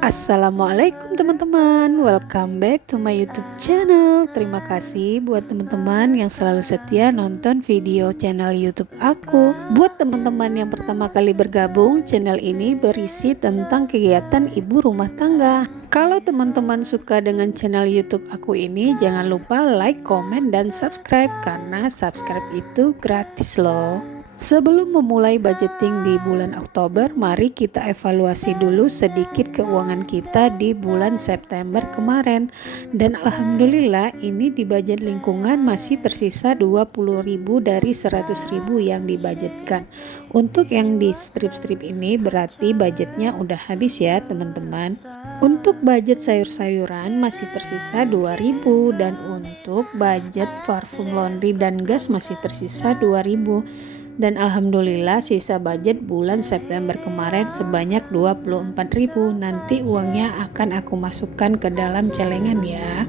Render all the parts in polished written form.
Assalamualaikum teman-teman, welcome back to my YouTube channel. Terima kasih buat teman-teman yang selalu setia nonton video channel YouTube aku. Buat teman-teman yang pertama kali bergabung, channel ini berisi tentang kegiatan ibu rumah tangga. Kalau teman-teman suka dengan channel YouTube aku ini, jangan lupa like, komen, dan subscribe karena subscribe itu gratis loh. Sebelum memulai budgeting di bulan Oktober, mari kita evaluasi dulu sedikit keuangan kita di bulan September kemarin. Dan alhamdulillah ini di budget lingkungan masih tersisa 20.000 dari 100.000 yang dibudgetkan. Untuk yang di strip-strip ini berarti budgetnya udah habis ya teman-teman. Untuk budget sayur-sayuran masih tersisa 2.000 dan untuk budget parfum laundry dan gas masih tersisa 2.000. Dan alhamdulillah sisa budget bulan September kemarin sebanyak 24.000. Nanti uangnya akan aku masukkan ke dalam celengan ya.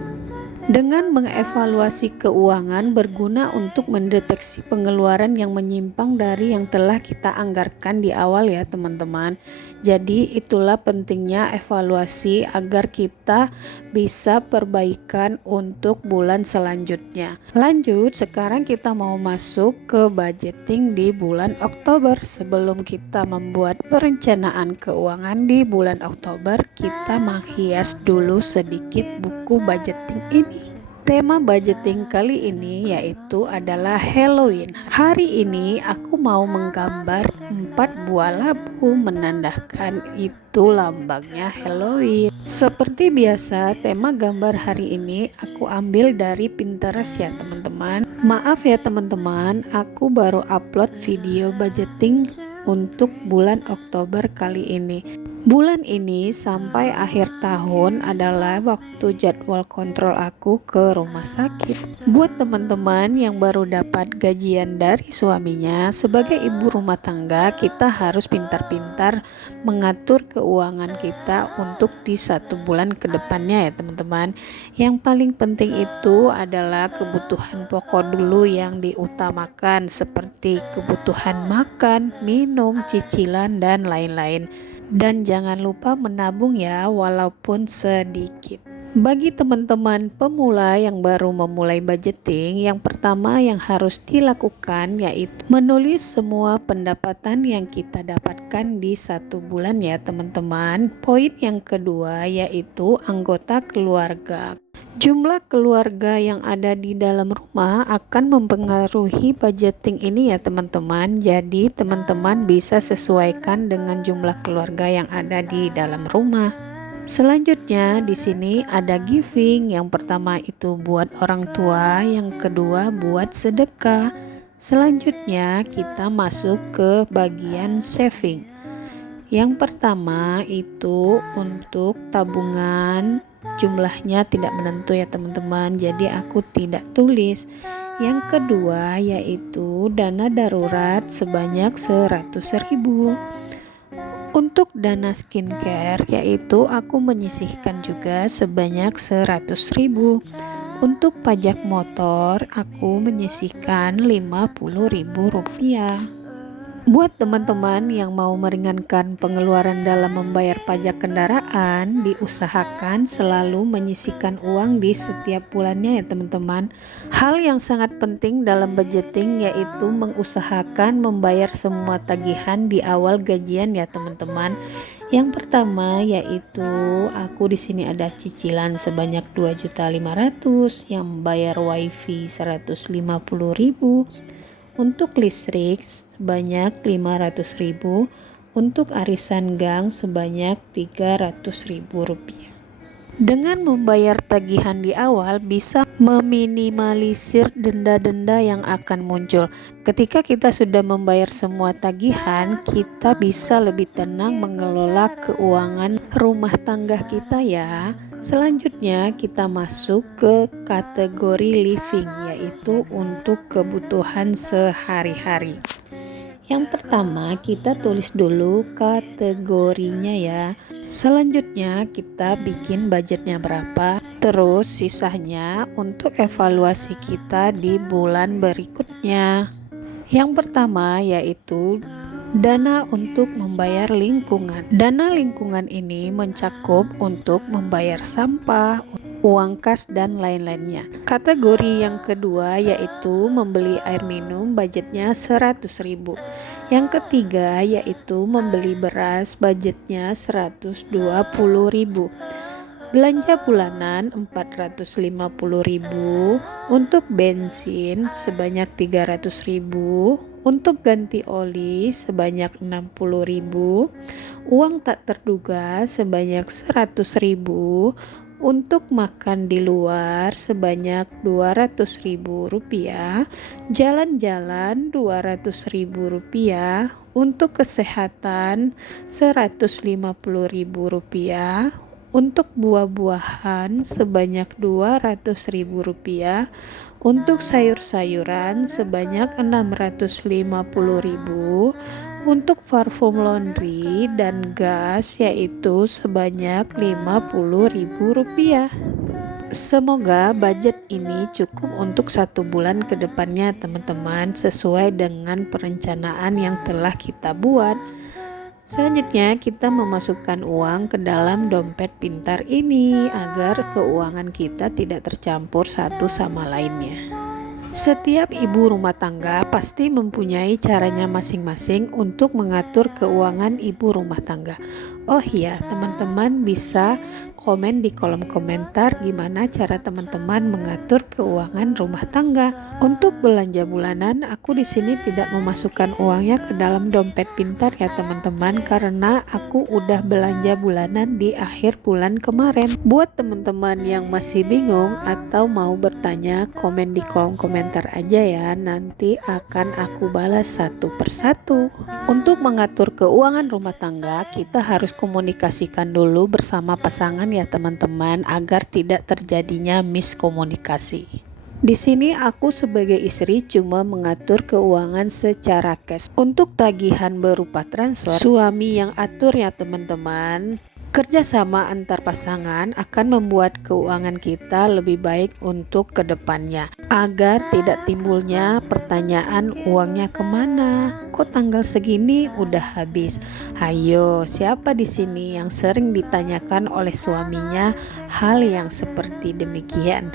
Dengan mengevaluasi keuangan berguna untuk mendeteksi pengeluaran yang menyimpang dari yang telah kita anggarkan di awal ya teman-teman. Jadi itulah pentingnya evaluasi agar kita bisa perbaikan untuk bulan selanjutnya. Lanjut, sekarang kita mau masuk ke budgeting di bulan Oktober. Sebelum kita membuat perencanaan keuangan di bulan Oktober, kita menghias dulu sedikit buku budgeting ini. Tema budgeting kali ini yaitu adalah Halloween. Hari ini aku mau menggambar 4 buah labu menandakan itu lambangnya Halloween. Seperti biasa, tema gambar hari ini aku ambil dari Pinterest ya teman-teman. Maaf ya teman-teman, aku baru upload video budgeting untuk bulan Oktober kali ini. Bulan ini sampai akhir tahun adalah waktu jadwal kontrol aku ke rumah sakit. Buat teman-teman yang baru dapat gajian dari suaminya, sebagai ibu rumah tangga kita harus pintar-pintar mengatur keuangan kita untuk di 1 bulan ke depannya ya teman-teman. Yang paling penting itu adalah kebutuhan pokok dulu yang diutamakan seperti kebutuhan makan, minum, cicilan, dan lain-lain. Dan jangan lupa menabung ya, walaupun sedikit. Bagi teman-teman pemula yang baru memulai budgeting, yang pertama yang harus dilakukan yaitu menulis semua pendapatan yang kita dapatkan di 1 bulan ya teman-teman. Poin yang kedua yaitu anggota keluarga. Jumlah keluarga yang ada di dalam rumah akan mempengaruhi budgeting ini ya teman-teman. Jadi teman-teman bisa sesuaikan dengan jumlah keluarga yang ada di dalam rumah. Selanjutnya di sini ada giving. Yang pertama itu buat orang tua, yang kedua buat sedekah. Selanjutnya kita masuk ke bagian saving. Yang pertama itu untuk tabungan, jumlahnya tidak menentu ya teman-teman, jadi aku tidak tulis. Yang kedua yaitu dana darurat sebanyak 100.000. Untuk dana skincare yaitu aku menyisihkan juga sebanyak 100.000. Untuk pajak motor aku menyisihkan 50.000 rupiah. Buat teman-teman yang mau meringankan pengeluaran dalam membayar pajak kendaraan, diusahakan selalu menyisihkan uang di setiap bulannya ya teman-teman. Hal yang sangat penting dalam budgeting yaitu mengusahakan membayar semua tagihan di awal gajian ya teman-teman. Yang pertama yaitu aku di sini ada cicilan sebanyak 2.500.000 yang membayar wifi 150.000. Untuk listrik sebanyak 500.000, untuk arisan gang sebanyak 300.000 rupiah. Dengan membayar tagihan di awal bisa meminimalisir denda-denda yang akan muncul. Ketika kita sudah membayar semua tagihan, kita bisa lebih tenang mengelola keuangan rumah tangga kita ya. Selanjutnya kita masuk ke kategori living, yaitu untuk kebutuhan sehari-hari. Yang pertama kita tulis dulu kategorinya ya. Selanjutnya kita bikin budgetnya berapa, terus sisanya untuk evaluasi kita di bulan berikutnya. Yang pertama yaitu Dana untuk membayar lingkungan. Dana lingkungan ini mencakup untuk membayar sampah, uang kas, dan lain-lainnya. Kategori yang kedua yaitu membeli air minum, budgetnya 100.000. Yang ketiga yaitu membeli beras, budgetnya 120.000. Belanja bulanan 450.000, untuk bensin sebanyak 300.000, untuk ganti oli sebanyak 60.000, uang tak terduga sebanyak 100.000, untuk makan di luar sebanyak 200.000 rupiah, jalan-jalan 200.000 rupiah, untuk kesehatan 150.000 rupiah, untuk buah-buahan sebanyak 200.000 rupiah, untuk sayur-sayuran sebanyak 650.000, untuk parfum laundry dan gas yaitu sebanyak 50.000 rupiah. Semoga budget ini cukup untuk 1 bulan ke depannya teman-teman, sesuai dengan perencanaan yang telah kita buat. Selanjutnya kita memasukkan uang ke dalam dompet pintar ini agar keuangan kita tidak tercampur satu sama lainnya. Setiap ibu rumah tangga pasti mempunyai caranya masing-masing untuk mengatur keuangan ibu rumah tangga. Oh iya, teman-teman bisa komen di kolom komentar gimana cara teman-teman mengatur keuangan rumah tangga. Untuk belanja bulanan, aku di sini tidak memasukkan uangnya ke dalam dompet pintar ya teman-teman, karena aku udah belanja bulanan di akhir bulan kemarin. Buat teman-teman yang masih bingung atau mau bertanya, komen di kolom komentar aja ya, nanti akan aku balas satu persatu. Untuk mengatur keuangan rumah tangga, kita harus komunikasikan dulu bersama pasangan ya teman-teman, agar tidak terjadinya miskomunikasi. Di sini aku sebagai istri cuma mengatur keuangan secara cash. Untuk tagihan berupa transfer, suami yang atur ya teman-teman. Kerjasama antar pasangan akan membuat keuangan kita lebih baik untuk kedepannya, agar tidak timbulnya pertanyaan uangnya kemana, kok tanggal segini udah habis. Hayo, siapa di sini yang sering ditanyakan oleh suaminya hal yang seperti demikian?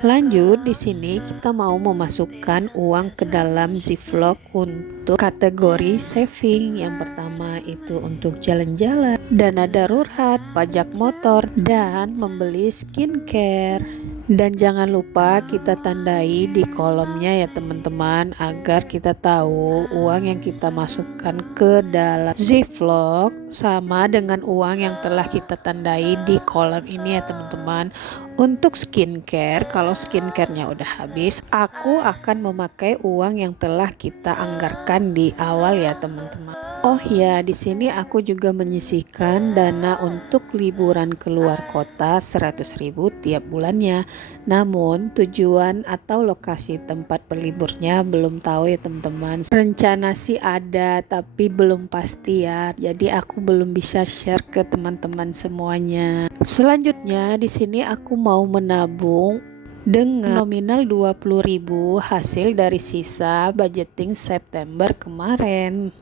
Lanjut, di sini kita mau memasukkan uang ke dalam Ziploc untuk kategori saving. Yang pertama itu untuk jalan-jalan, dana darurat, pajak motor, dan membeli skincare. Dan jangan lupa kita tandai di kolomnya ya teman-teman, agar kita tahu uang yang kita masukkan ke dalam Ziploc sama dengan uang yang telah kita tandai di kolom ini ya teman-teman. Untuk skincare, kalau skincarenya udah habis, aku akan memakai uang yang telah kita anggarkan di awal ya teman-teman. Oh ya, di sini aku juga menyisihkan dana untuk liburan keluar kota 100.000 tiap bulannya. Namun tujuan atau lokasi tempat berliburnya belum tahu ya teman-teman. Rencana sih ada tapi belum pasti ya. Jadi aku belum bisa share ke teman-teman semuanya. Selanjutnya di sini aku mau menabung dengan nominal 20.000 hasil dari sisa budgeting September kemarin.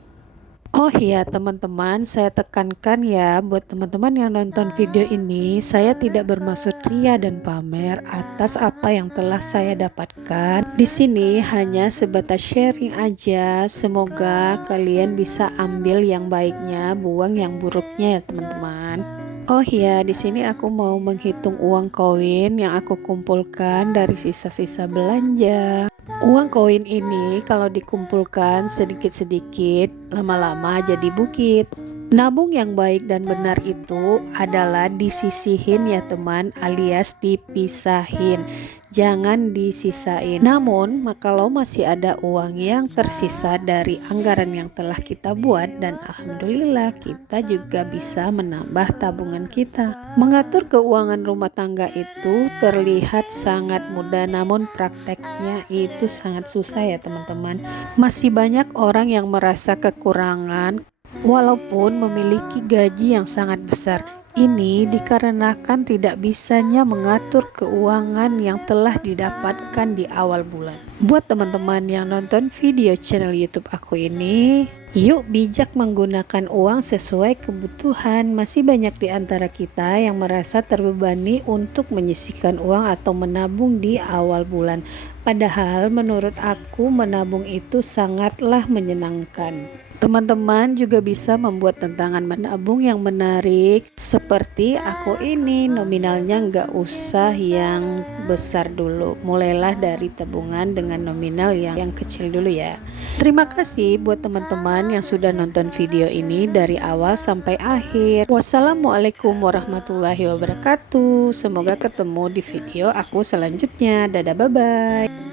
Oh iya teman-teman, saya tekankan ya, buat teman-teman yang nonton video ini, saya tidak bermaksud ria dan pamer atas apa yang telah saya dapatkan. Di sini hanya sebatas sharing aja. Semoga kalian bisa ambil yang baiknya, buang yang buruknya ya teman-teman. Oh iya, di sini aku mau menghitung uang koin yang aku kumpulkan dari sisa-sisa belanja. Uang koin ini kalau dikumpulkan sedikit-sedikit, lama-lama jadi bukit. Nabung yang baik dan benar itu adalah disisihin ya teman, alias dipisahin. Jangan disisain. Namun, kalau masih ada uang yang tersisa dari anggaran yang telah kita buat, dan alhamdulillah kita juga bisa menambah tabungan kita. Mengatur keuangan rumah tangga itu terlihat sangat mudah, namun prakteknya itu sangat susah ya teman-teman. Masih banyak orang yang merasa kekurangan walaupun memiliki gaji yang sangat besar. ini dikarenakan tidak bisanya mengatur keuangan yang telah didapatkan di awal bulan. Buat teman-teman yang nonton video channel YouTube aku ini, yuk bijak menggunakan uang sesuai kebutuhan. Masih banyak di antara kita yang merasa terbebani untuk menyisihkan uang atau menabung di awal bulan. Padahal menurut aku menabung itu sangatlah menyenangkan. Teman-teman juga bisa membuat tantangan menabung yang menarik seperti aku ini. Nominalnya nggak usah yang besar dulu, mulailah dari tabungan dengan nominal yang kecil dulu ya. Terima kasih buat teman-teman yang sudah nonton video ini dari awal sampai akhir. Wassalamualaikum warahmatullahi wabarakatuh. Semoga ketemu di video aku selanjutnya. Dadah, bye bye.